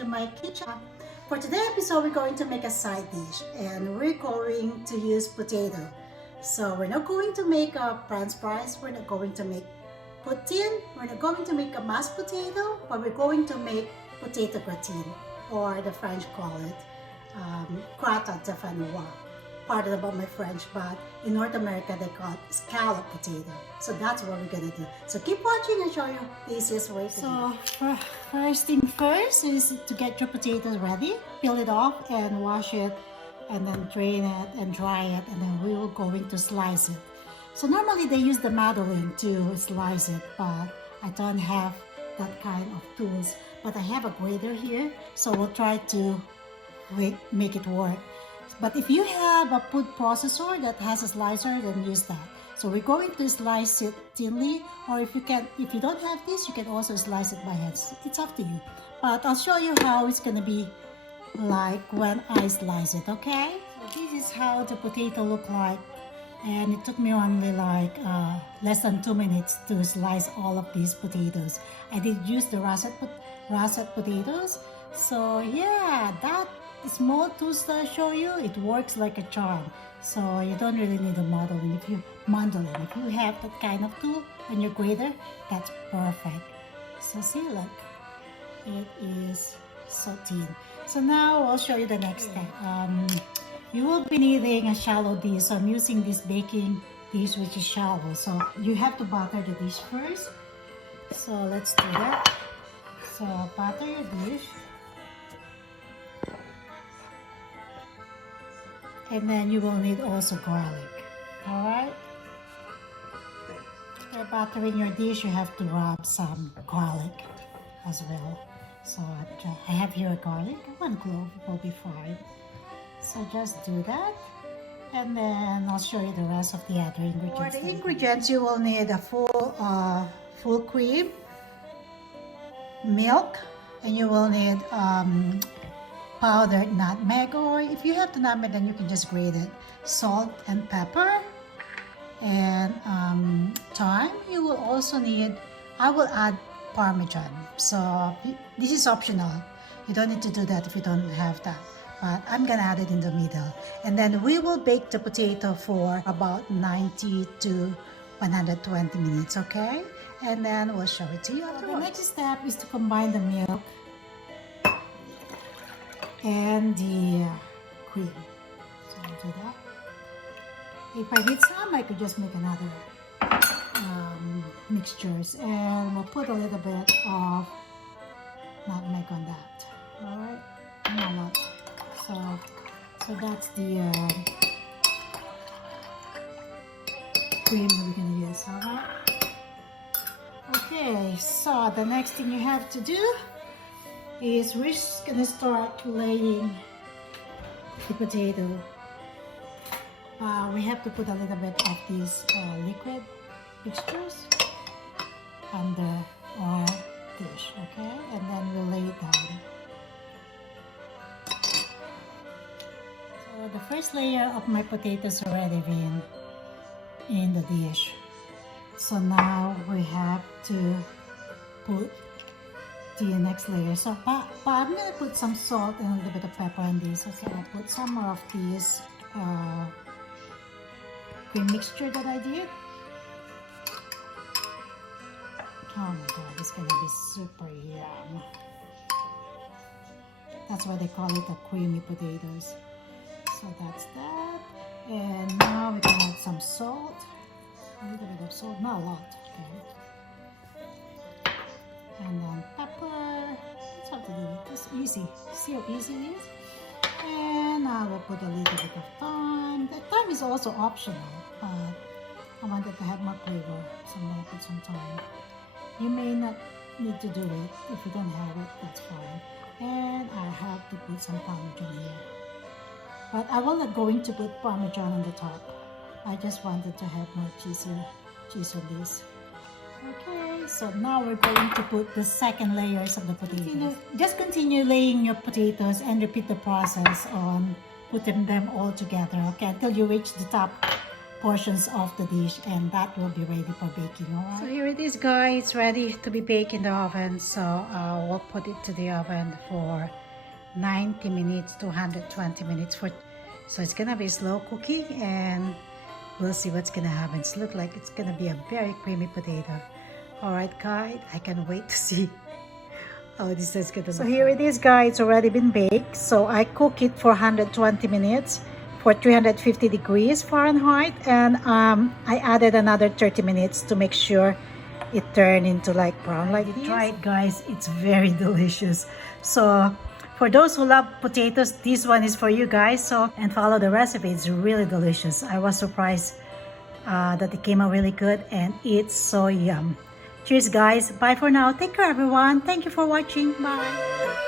to my kitchen. For today's episode, we're going to make a side dish and we're going to use potato. So we're not going to make a French fries, we're not going to make poutine, we're not going to make a mashed potato, but we're going to make potato gratin, or the French call it Gratin Dauphinois. Pardon about my French, but in North America they call it scalloped potato. So that's what we're gonna do. So keep watching and show you the easiest way to do it. First thing first is to get your potatoes ready. Peel it off and wash it, and then drain it and dry it, and then we will going to slice it. So normally they use the mandolin to slice it, but I don't have that kind of tools. But I have a grater here, so we'll try to make it work. But if you have a food processor that has a slicer, then use that. So we're going to slice it thinly, or if you don't have this, you can also slice it by hand. It's up to you. But I'll show you how it's gonna be like when I slice it, okay? So this is how the potato look like, and it took me only like less than 2 minutes to slice all of these potatoes. I did use the russet potatoes. So yeah, that small tools that I show you, it works like a charm. So you don't really need a mandolin. If you have that kind of tool on your grater, that's perfect. So see, look, it is so thin. So now I'll show you the next step. You will be needing a shallow dish. So I'm using this baking dish, which is shallow. So you have to butter the dish first. So let's do that. So butter your dish. And then you will need also garlic. Alright? For buttering your dish, you have to rub some garlic as well. So I have here a garlic, 1 clove will be fine. So just do that. And then I'll show you the rest of the other ingredients. For the ingredients, you will need a full cream, milk, and you will need powdered nutmeg, or if you have the nutmeg, then you can just grate it. Salt and pepper, and thyme. You will also need, I will add Parmesan. So this is optional. You don't need to do that if you don't have that. But I'm gonna add it in the middle. And then we will bake the potato for about 90 to 120 minutes, okay? And then we'll show it to you afterwards. The next step is to combine the milk and the cream. So I'll do that. If I need some, I could just make another mixtures, and we'll put a little bit of nutmeg on that. Alright? Not a lot. So that's the cream that we're gonna use. Alright? Okay, so the next thing you have to do is we're just gonna start laying the potato. We have to put a little bit of these liquid mixtures under our dish, okay? And then we'll lay it down. So the first layer of my potatoes already been in the dish. So now we have to put the next layer. So but I'm gonna put some salt and a little bit of pepper in this. Okay, I'll put some more of this cream mixture that I did. Oh my god, it's gonna be super yum. That's why they call it the creamy potatoes. So that's that. And now we can add some salt. A little bit of salt, not a lot. Okay. And then pepper. That's how to do it. It's easy. See how easy it is? And I will put a little bit of thyme. The thyme is also optional, but I wanted to have more flavor, so I'm going to put some thyme. You may not need to do it. If you don't have it, that's fine. And I have to put some Parmesan here. But I will not going to put Parmesan on the top. I just wanted to have more cheese on this. Okay, so now we're going to put the second layers of the potatoes. Just continue laying your potatoes and repeat the process on putting them all together, okay, until you reach the top portions of the dish, and that will be ready for baking. All right. So here it is, guys. It's ready to be baked in the oven. So we'll put it to the oven for 90 minutes to 120 minutes so it's gonna be slow cooking, and we'll see what's gonna happen. It looks like it's gonna be a very creamy potato. All right, guys, I can't wait to see how this is gonna look. So here it is, guys. It's already been baked. So I cook it for 120 minutes for 350 degrees Fahrenheit, and I added another 30 minutes to make sure it turned into like brown like this. Try it, guys. It's very delicious. So for those who love potatoes, this one is for you guys. So, and follow the recipe. It's really delicious. I was surprised that it came out really good, and it's so yum. Cheers, guys. Bye for now. Take care, everyone. Thank you for watching. Bye.